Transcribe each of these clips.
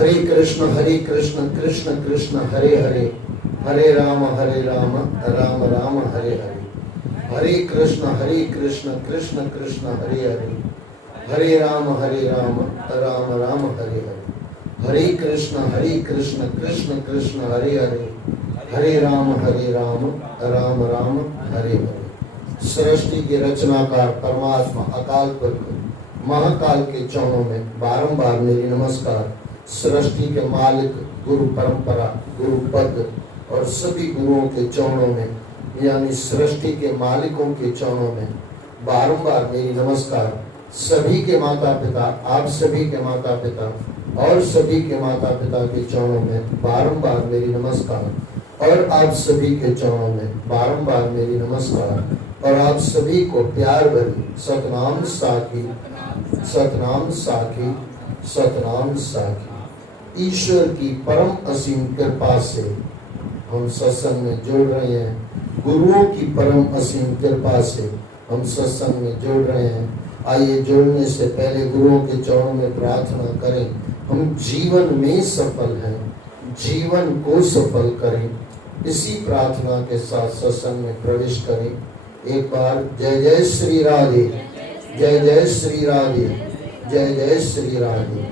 हरे कृष्ण कृष्ण कृष्ण हरे हरे, हरे राम राम राम हरे हरे। हरे कृष्ण कृष्ण कृष्ण हरे हरे, हरे राम राम राम हरे हरे। हरे कृष्ण कृष्ण कृष्ण हरे हरे, हरे राम राम राम हरे हरे। सृष्टि के रचनाकार परमात्मा अकाल पुरख महाकाल के चरणों में बारंबार मेरी नमस्कार। सृष्टि के मालिक गुरु परंपरा, गुरु पद और सभी गुरुओं के चरणों में, यानी सृष्टि के मालिकों के चरणों में बारंबार मेरी नमस्कार। सभी के माता पिता, आप सभी के माता पिता और सभी के माता पिता के चरणों में बारंबार मेरी नमस्कार, और आप सभी के चरणों में बारंबार मेरी नमस्कार। और आप सभी को प्यार भरी सतनाम साखी, सतनाम साखी, सतनाम साखी। ईश्वर की परम असीम कृपा से हम सत्संग में जुड़ रहे हैं। गुरुओं की परम असीम कृपा से हम सत्संग में जुड़ रहे हैं। आइए जुड़ने से पहले गुरुओं के चरणों में प्रार्थना करें। हम जीवन में सफल हैं, जीवन को सफल करें। इसी प्रार्थना के साथ सत्संग में प्रवेश करें। एक बार जय जय श्री राधे, जय जय श्री राधे, जय जय श्री राधे।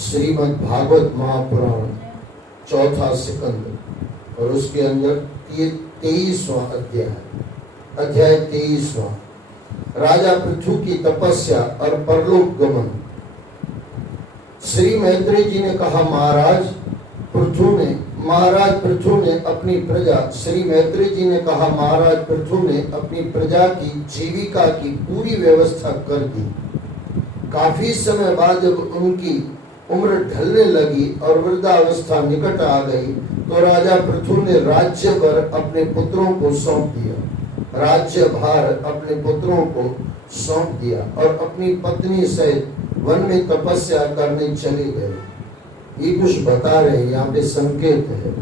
श्रीमद् भागवत महापुराण चौथा स्कंद और उसके अंदर 23वां अध्याय, अध्याय 23वां, राजा पृथु की तपस्या और परलोक गमन। श्री मैत्रेय जी ने कहा, महाराज पृथु ने अपनी प्रजा, श्री मैत्रेय जी ने कहा, महाराज पृथु ने अपनी प्रजा की जीविका की पूरी व्यवस्था कर दी। काफी समय बाद जब उनकी उम्र ढलने लगी और वृद्धावस्था निकट आ गई, तो राजा पृथु ने राज्य भर अपने पुत्रों को सौंप दिया, राज्य भार अपने पुत्रों को सौंप दिया और अपनी पत्नी सहित वन में तपस्या करने चले गए। ये कुछ बता रहे हैं, यहाँ पे संकेत है।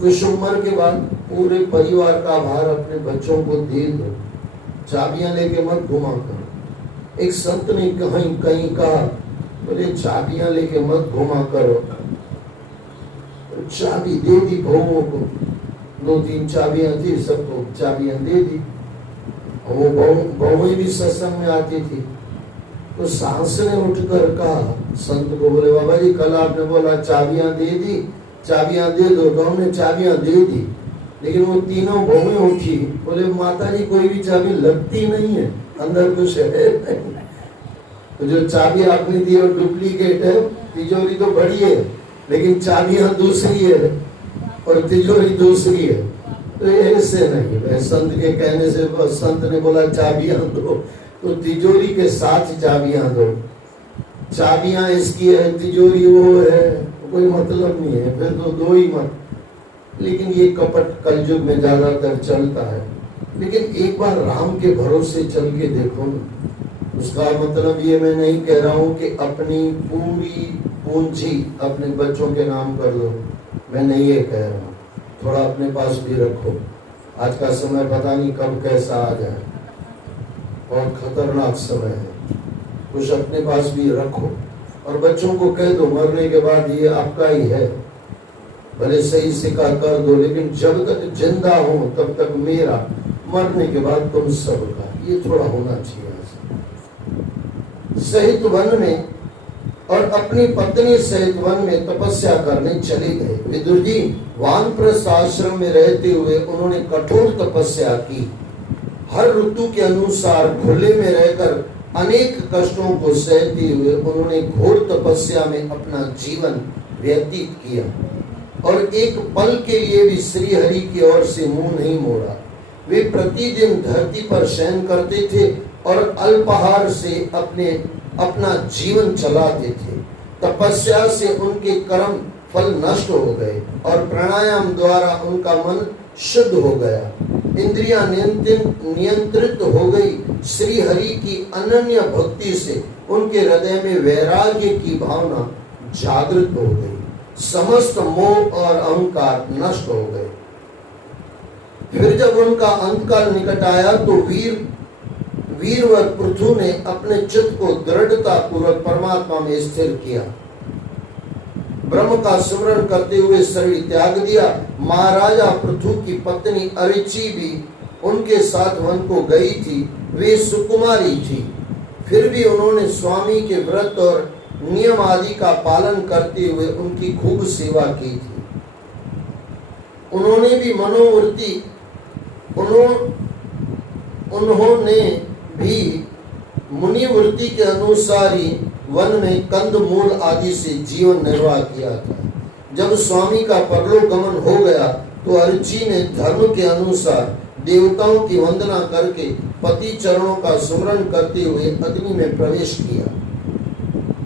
कुछ उम्र के बाद पूरे परिवार का भार अपने बच्चों को दे दो, चाबियां लेके मत घुमा करो। एक संत ने कहीं कहा, बोले चाबियां लेके मत घुमा करो। चाबी दे दी बहुओं को, 2-3 चाबियां थी, सबको चाबियां दे दी। वो बहुएं भी सत्संग में आती थी। तो सास ने उठकर कहा संत को, बोले बाबा जी कल आपने बोला चाबियां दे दी, चाबियां दे दो, तो हमने चाबियां दे दी, लेकिन वो तीनों बहुएं उठी। बोले माता जी कोई भी चाबी लगती नहीं है, अंदर कुछ है नहीं। तो जो चाबी आपने दी और डुप्लीकेट है, तिजोरी तो बड़ी है लेकिन चाबियां दूसरी है और तिजोरी दूसरी है। तो ऐसे नहीं, संत के कहने से संत ने बोला चाबियां दो, तो तिजोरी के साथ चाबियां दो। चाबियां इसकी है, तिजोरी वो है, कोई मतलब नहीं है, फिर तो दो ही मत। लेकिन ये कपट कलयुग में ज्यादातर चलता है। लेकिन एक बार राम के भरोसे चल के देखो ना। उसका मतलब ये मैं नहीं कह रहा हूँ कि अपनी पूरी पूंजी अपने बच्चों के नाम कर दो, मैं नहीं ये कह रहा हूँ। थोड़ा अपने पास भी रखो। आज का समय पता नहीं कब कैसा आ जाए, और खतरनाक समय है। कुछ अपने पास भी रखो और बच्चों को कह दो मरने के बाद ये आपका ही है, भले सही सिक्का कर दो, लेकिन जब तक जिंदा हो तब तक मेरा, मरने के बाद तुम सबका। ये थोड़ा होना चाहिए। सहित वन में और अपनी पत्नी सहित वन में तपस्या करने चले गए। विदुर जी वानप्रस्थ आश्रम में रहते हुए उन्होंने कठोर तपस्या की। हर ऋतु के अनुसार खुले में रहकर अनेक कष्टों को सहते हुए उन्होंने घोर तपस्या में अपना जीवन व्यतीत किया और एक पल के लिए भी श्री हरि की ओर से मुंह नहीं मोड़ा। वे प्रतिदिन धरती पर शयन करते थे और अल्पाहार से अपना जीवन चलाते थे। तपस्या से उनके कर्म फल नष्ट हो गए और प्राणायाम द्वारा उनका मन शुद्ध हो गया। इंद्रियां नियंत्रित हो गई। श्री हरि की अनन्य भक्ति से उनके हृदय में वैराग्य की भावना जागृत हो गई। समस्त मोह और अहंकार नष्ट हो गए। फिर जब उनका अंतकाल निकट आया तो वीरवर पृथु ने अपने चित्त को दृढ़ता पूर्वक परमात्मा में स्थिर किया। ब्रह्म का स्मरण करते हुए शरीर त्याग दिया। महाराजा पृथु की पत्नी अरुचि भी उनके साथ वन को गई थी। वे सुकुमारी थी, फिर भी उन्होंने स्वामी के व्रत और नियम आदि का पालन करते हुए उनकी खूब सेवा की थी। उन्होंने भी मुनिवृत्ति के अनुसार ही वन में कंद मूल आदि से जीवन निर्वाह किया था। जब स्वामी का परलोक गमन हो गया तो अरुचि ने धर्म के अनुसार देवताओं की वंदना करके पति चरणों का स्मरण करते हुए अग्नि में प्रवेश किया।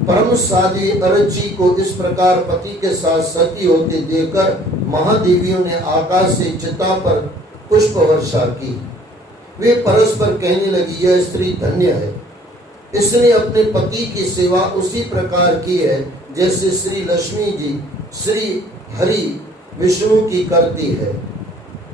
परम साध्वी अरुचि को इस प्रकार पति के साथ सती होते देखकर महादेवियों ने आकाश से चिता पर पुष्प वर्षा की। वे परस्पर कहने लगी, यह स्त्री धन्य है, इसने अपने पति की सेवा उसी प्रकार की है जैसे श्री लक्ष्मी जी श्री हरि विष्णु की करती है,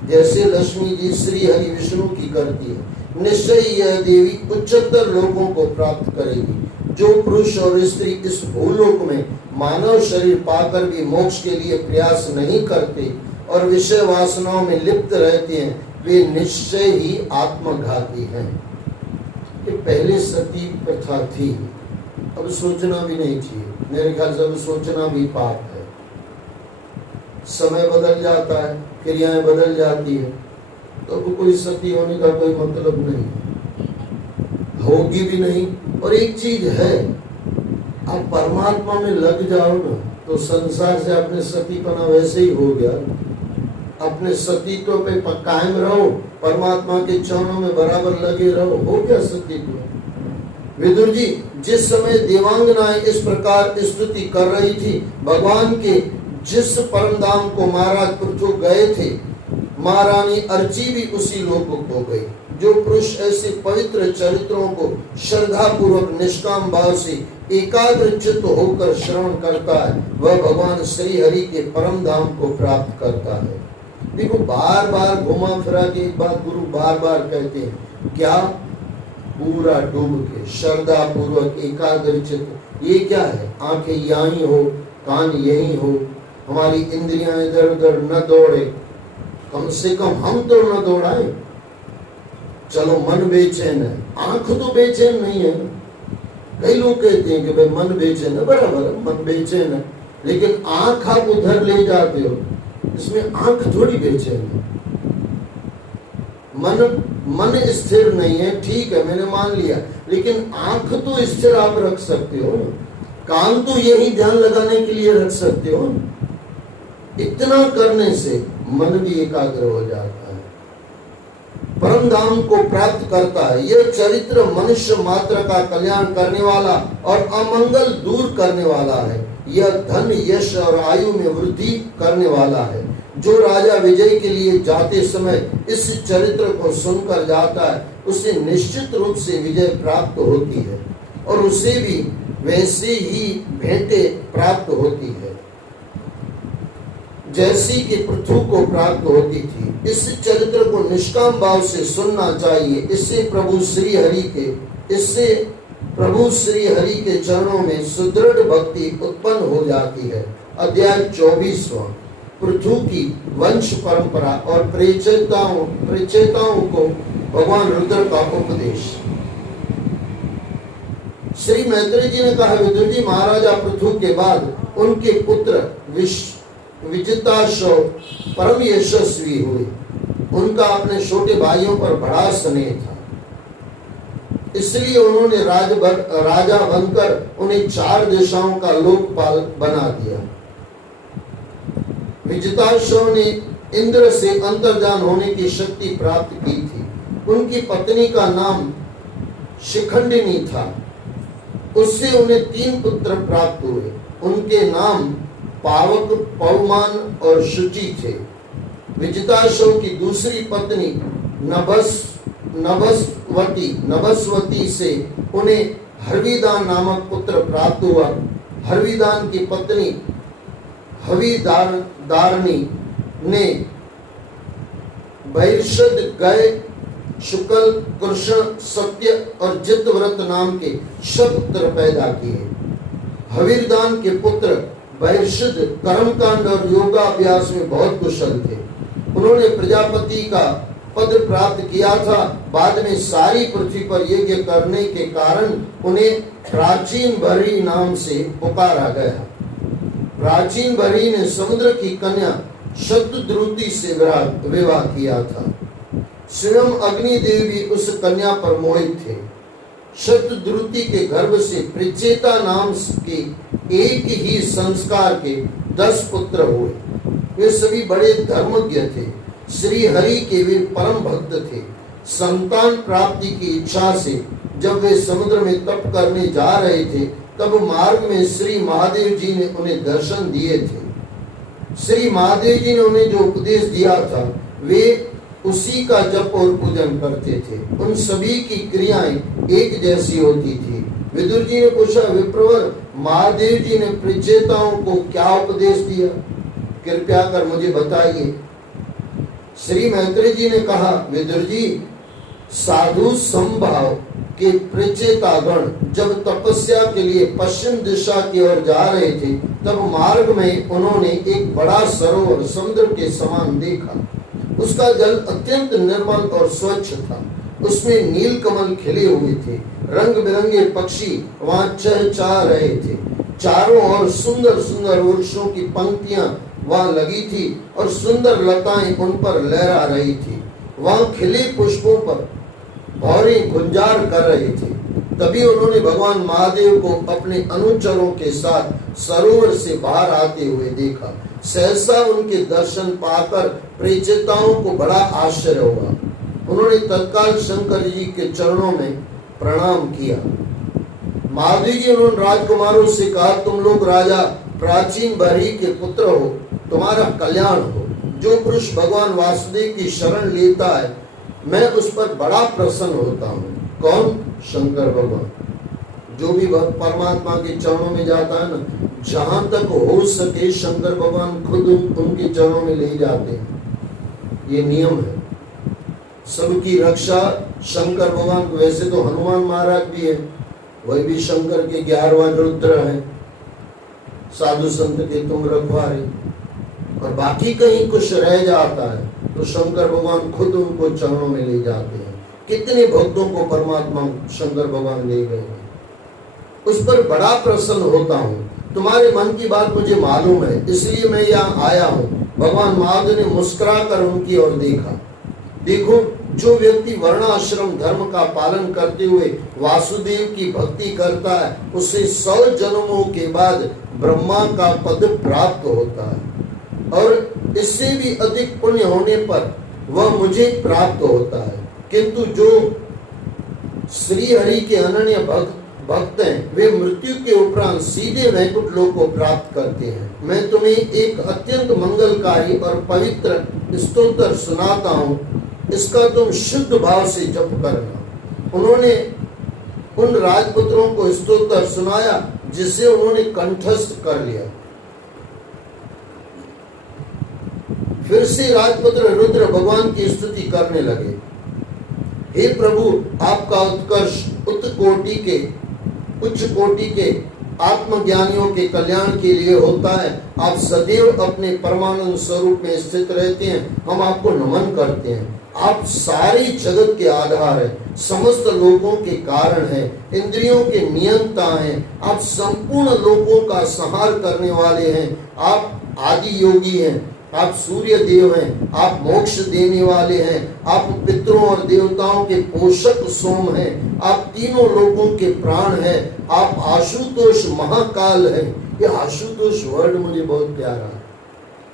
जैसे लक्ष्मी जी श्री हरि विष्णु की करती है। निश्चय यह देवी उच्चतर लोकों को प्राप्त करेगी। जो पुरुष और स्त्री इस भूलोक में मानव शरीर पाकर भी मोक्ष के लिए प्रयास नहीं करते और विषय वासनाओं में लिप्त रहते हैं, वे निश्चय ही आत्मघाती हैं। ये पहले सती प्रथा थी, अब सोचना भी नहीं चाहिए। मेरे ख्याल से अब सोचना भी पाप है। समय बदल जाता है, क्रियाएं बदल जाती है, तो अब कोई सती होने का कोई मतलब नहीं, होगी भी नहीं। और एक चीज है, आप परमात्मा में लग जाओ ना तो संसार से अपने सतीपना वैसे ही हो गया। अपने सतीत्व पे कायम रहो, परमात्मा के चरणों में बराबर लगे रहो, हो गया सतीत्व। विदुर जी, जिस समय देवांगनाएं इस प्रकार स्तुति कर रही थी, भगवान के जिस परम धाम को महाराज पृथु गए थे, महारानी अर्ची भी उसी लोक को गई। जो पुरुष ऐसे पवित्र चरित्रों को श्रद्धा पूर्वक निष्काम भाव से एकाग्र चित्त होकर श्रवण करता है, वह भगवान श्री हरि के परम धाम को प्राप्त करता है। देखो, बार बार घुमा फिरा के एक बात गुरु बार बार कहते हैं, क्या? पूरा डूब के श्रद्धा पूर्वक एकाग्र चित्त। ये क्या है? आंखें यहीं हो, कान यहीं हो, हमारी इंद्रियां इधर उधर न दौड़े, कम से कम हम तो न दौड़ाए। चलो मन बेचैन है, आंख तो बेचैन नहीं है। कई लोग कहते हैं कि भाई मन बेचैन है, बराबर है, मन बेचैन है, लेकिन आंख आप उधर ले जाते हो, इसमें आंख थोड़ी बेचैन है। मन स्थिर नहीं है, ठीक है, मैंने मान लिया, लेकिन आंख तो स्थिर आप रख सकते हो, कान तो यही ध्यान लगाने के लिए रख सकते हो। इतना करने से मन भी एकाग्र हो जाता है, परम धाम को प्राप्त करता है। यह चरित्र मनुष्य मात्र का कल्याण करने वाला और अमंगल दूर करने वाला है। यह धन यश और आयु में वृद्धि करने वाला है। जो राजा विजय के लिए जाते समय इस चरित्र को सुनकर जाता है, उसे निश्चित रूप से विजय प्राप्त होती है और उसे भी वैसे ही भेंटे प्राप्त होती है जैसी कि पृथु को प्राप्त होती थी। इस चरित्र को निष्काम भाव से सुनना चाहिए। इससे प्रभु श्री हरि के चरणों में सुदृढ़ भक्ति उत्पन्न हो जाती है। अध्याय 24वां, पृथु की वंश परंपरा और प्रेचेताओं को भगवान रुद्र का उपदेश। श्री मैत्रेय जी ने कहा, विदुर जी, महाराजा पृथु के बाद उनके पुत्र विजिताशव परम यशस्वी हुए। उनका अपने छोटे भाइयों पर बड़ा स्नेह था, इसलिए उन्होंने राजा बनकर उन्हें 4 दिशाओं का लोकपाल बना दिया। विजिताशव ने इंद्र से अंतर्धान होने की शक्ति प्राप्त की थी। उनकी पत्नी का नाम शिखंडिनी था। उससे उन्हें 3 पुत्र प्राप्त हुए। उनके नाम पावक, पवमान और शुचि थे। विजिताशव की दूसरी पत्नी नभस्वती से उन्हें हर्विदान नामक पुत्र प्राप्त हुआ। हर्विदान की पत्नी हविदारणी ने बहिर्षद, गय, शुक्ल, कृष्ण, सत्य और जितव्रत नाम के 6 पुत्र पैदा किए। हविदान के पुत्र बहिर्षुद्ध कर्मकांड और योगाभ्यास में बहुत कुशल थे। उन्होंने प्रजापति का पद प्राप्त किया था। बाद में सारी पृथ्वी पर यज्ञ करने के कारण उन्हें प्राचीन भरी नाम से पुकारा गया। प्राचीन भरी ने समुद्र की कन्या शतद्रुति से विवाह किया था। स्वयं अग्निदेव भी उस कन्या पर मोहित थे। शतद्रुति के गर्भ से प्रचेता नाम के एक ही संस्कार के 10 पुत्र हुए। वे सभी बड़े धर्मज्ञ थे। श्री हरि के वे परम भक्त थे। संतान प्राप्ति की इच्छा से जब वे समुद्र में तप करने जा रहे थे, तब मार्ग में श्री महादेव जी ने उन्हें दर्शन दिए थे। श्री महादेव जी ने उन्हें जो उपदेश दिया था, वे उसी का जप और पूजन करते थे। उन सभी की क्रियाएं एक जैसी होती थी। विदुर जी ने पूछा, विप्रवर, महादेव जी ने प्रचेताओं को क्या उपदेश दिया? कृपया कर मुझे बताइए। श्री मैत्रेय जी ने कहा, विदुर जी, साधु संभाव के प्रचेतागण जब तपस्या के लिए पश्चिम दिशा की ओर जा रहे थे, तब मार्ग में उन्होंने एक बड़ा सरोवर समुद्र के समान देखा। उसका जल अत्यंत निर्मल और स्वच्छ था। उसमें नीलकमल खिले हुए थे। रंग बिरंगे पक्षी वहां चहचहा रहे थे। चारों ओर सुंदर सुंदर वृक्षों की पंक्तियां वहां लगी थी और सुंदर लताएं उन पर लहरा रही थी। वहां खिले पुष्पों पर भौरे गुंजार कर रहे थे। तभी उन्होंने भगवान महादेव को अपने अनुचरों के साथ सरोवर से बाहर आते हुए देखा। सहसा उनके दर्शन पाकर प्रचेताओं को बड़ा आश्चर्य हुआ। उन्होंने तत्काल शंकर जी के चरणों में प्रणाम किया। महादेव जी उन्होंने राजकुमारों से कहा, तुम लोग राजा प्राचीन बरही के पुत्र हो, तुम्हारा कल्याण हो। जो पुरुष भगवान वासुदेव की शरण लेता है, मैं उस पर बड़ा प्रसन्न होता हूँ। कौन? शंकर भगवान। जो भी भक्त परमात्मा के चरणों में जाता है ना, जहां तक हो सके शंकर भगवान खुद उनके चरणों में ले जाते हैं। ये नियम है। सबकी रक्षा शंकर भगवान। वैसे तो हनुमान महाराज भी है, वही भी शंकर के 11वां रुद्र है, साधु संत के तुम रखवारे। और बाकी कहीं कुछ रह जाता है तो शंकर भगवान खुद उनको चरणों में ले जाते हैं। कितने भक्तों को परमात्मा शंकर भगवान ले गए हैं। उस पर बड़ा प्रसन्न होता हूँ। तुम्हारे मन की बात मुझे मालूम है, इसलिए मैं यहाँ आया हूँ। भगवान महादेव ने मुस्कुरा कर उनकी ओर देखा। देखो, जो व्यक्ति वर्णाश्रम धर्म का पालन करते हुए वासुदेव की भक्ति करता है, उसे 100 जन्मों के बाद ब्रह्मा का पद प्राप्त होता है और इससे भी अधिक पुण्य होने पर वह मुझे प्राप्त होता है। किंतु जो श्री हरि के अनन्य भक्त हैं, वे मृत्यु के उपरांत सीधे वैकुंठ लोक को प्राप्त करते हैं। मैं तुम्हें एक अत्यंत मंगलकारी और पवित्र स्तोत्र सुनाता हूँ, इसका तुम शुद्ध भाव से जप करना। उन्होंने उन राजपुत्रों को स्तोत्र सुनाया, जिसे उन्होंने कंठस्थ कर लिया। फिर से राजपुत्र रुद्र भगवान की स्तुति करने लगे। हे प्रभु, आपका उत्कर्ष उच्च कोटि के आत्मज्ञानियों के कल्याण के लिए होता है। आप सदैव अपने परमानंद स्वरूप में स्थित रहते हैं। हम आपको नमन करते हैं। आप सारी जगत के आधार हैं, समस्त लोगों के कारण हैं, इंद्रियों के नियंता हैं। आप संपूर्ण लोगों का संहार करने वाले हैं। आप आदि योगी हैं। आप सूर्य देव हैं। आप मोक्ष देने वाले हैं। आप पितरों और देवताओं के पोषक सोम हैं। आप तीनों लोगों के प्राण हैं। आप आशुतोष महाकाल हैं। ये आशुतोष वर्ड मुझे बहुत प्यारा है।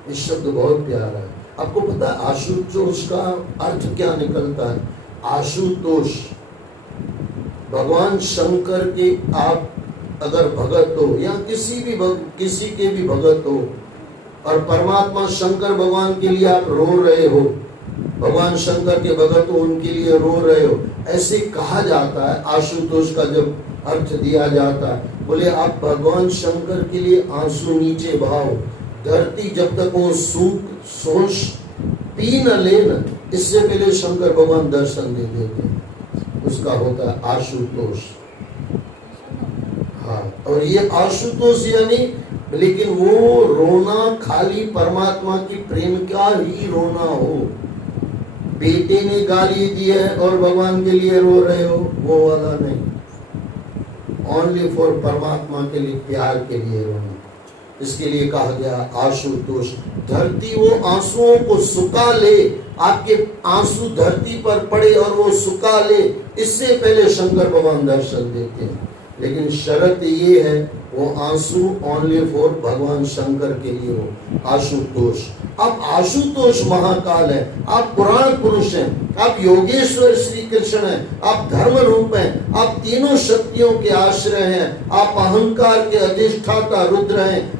ये शब्द बहुत प्यारा है। आपको पता है आशुतोष का अर्थ क्या निकलता है? आशुतोष, भगवान शंकर के आप अगर भगत हो या किसी के भी भगत हो और परमात्मा शंकर भगवान के लिए आप रो रहे हो, भगवान शंकर के भगत हो, उनके लिए रो रहे हो, ऐसे कहा जाता है। आशुतोष का जब अर्थ दिया जाता है, बोले आप भगवान शंकर के लिए आंसू नीचे बहाओ। धरती जब तक वो सोच पी न ले न, इससे पहले शंकर भगवान दर्शन दे देते हैं। उसका होता है आशुतोष। हाँ, और ये आशुतोष यानी लेकिन वो रोना खाली परमात्मा की प्रेम का ही रोना हो। बेटे ने गाली दी है और भगवान के लिए रो रहे हो, वो वाला नहीं। ओनली फॉर परमात्मा के लिए, प्यार के लिए रोना। इसके लिए कहा गया आशुतोष। धरती वो आंसुओं को सुखा ले, आपके आंसू धरती पर पड़े और वो सुखा ले, इससे पहले शंकर भगवान दर्शन देते हैं। लेकिन शर्त ये है वो आंसू ओनली फॉर भगवान शंकर के लिए हो। आशुतोष। आप आशुतोष महाकाल है, आप पुराण पुरुष हैं, आप योगेश्वर श्री कृष्ण हैं, आप धर्म रूप हैं, आप तीनों शक्तियों के आश्रय हैं, आप अहंकार के अधिष्ठाता रुद्र हैं।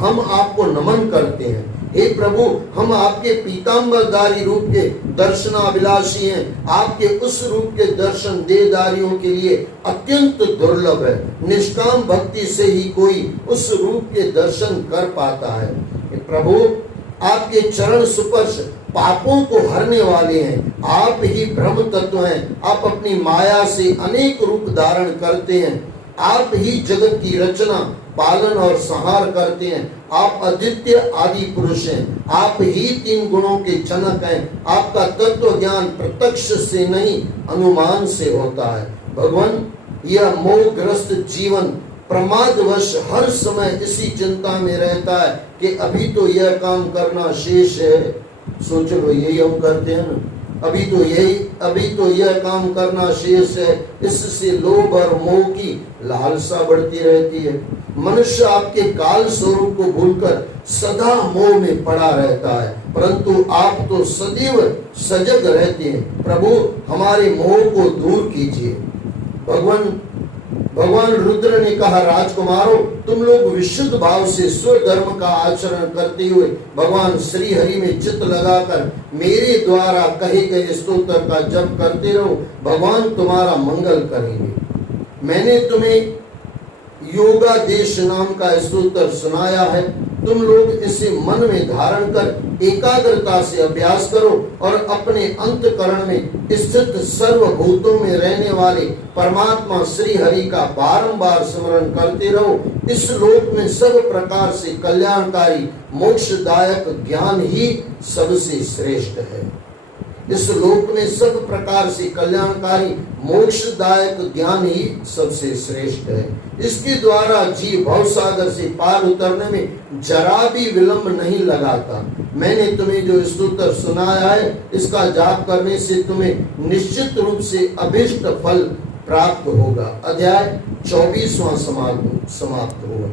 हम आपको नमन करते हैं। हे प्रभु, हम आपके पीताम्बरधारी रूप के दर्शनाभिलाषी हैं। आपके उस रूप के दर्शन देहधारियों के लिए अत्यंत दुर्लभ है। निष्काम भक्ति से ही कोई उस रूप के दर्शन कर पाता है। हे प्रभु, आपके चरण स्पर्श पापों को हरने वाले हैं। आप ही ब्रह्म तत्व हैं। आप अपनी माया से अनेक रूप धारण करते हैं। आप ही जगत की रचना, पालन और संहार करते हैं। आप अद्वितीय आदि पुरुष हैं। आप ही तीन गुणों के जनक हैं। आपका तत्व ज्ञान प्रत्यक्ष से नहीं, अनुमान से होता है। भगवान, यह मोहग्रस्त जीवन प्रमादवश हर समय इसी चिंता में रहता है कि अभी तो यह काम करना शेष है। सोच लो, यही हम करते हैं ना। अभी तो यह काम करना शेष है। इससे लोभ और मोह की लालसा बढ़ती रहती है। मनुष्य आपके काल स्वरूप को भूलकर सदा मोह में पड़ा रहता है, परंतु आप तो सदैव सजग रहते हैं। प्रभु, हमारे मोह को दूर कीजिए। भगवान रुद्र ने कहा, राजकुमारों, तुम लोग विशुद्ध भाव से स्वधर्म का आचरण करते हुए भगवान श्री हरि में चित्त लगाकर मेरे द्वारा कहे गए स्तोत्र का जप करते रहो। भगवान तुम्हारा मंगल करेंगे। मैंने तुम्हें योगादेश नाम का स्तोत्र सुनाया है। तुम लोग इसे मन में धारण कर एकाग्रता से अभ्यास करो और अपने अंतकरण में स्थित सर्वभूतों में रहने वाले परमात्मा श्री हरि का बारंबार स्मरण करते रहो। इस लोक में सब प्रकार से कल्याणकारी मोक्षदायक ज्ञान ही सबसे श्रेष्ठ है। इस लोक में सब प्रकार से कल्याणकारी मोक्षदायक ज्ञान ही सबसे श्रेष्ठ है। इसके द्वारा जीव भवसागर से पार उतरने में जरा भी विलंब नहीं लगाता। मैंने तुम्हें जो स्तोत्र सुनाया है, इसका जाप करने से तुम्हें निश्चित रूप से अभिष्ट फल प्राप्त होगा। अध्याय 24वां समाप्त हुआ।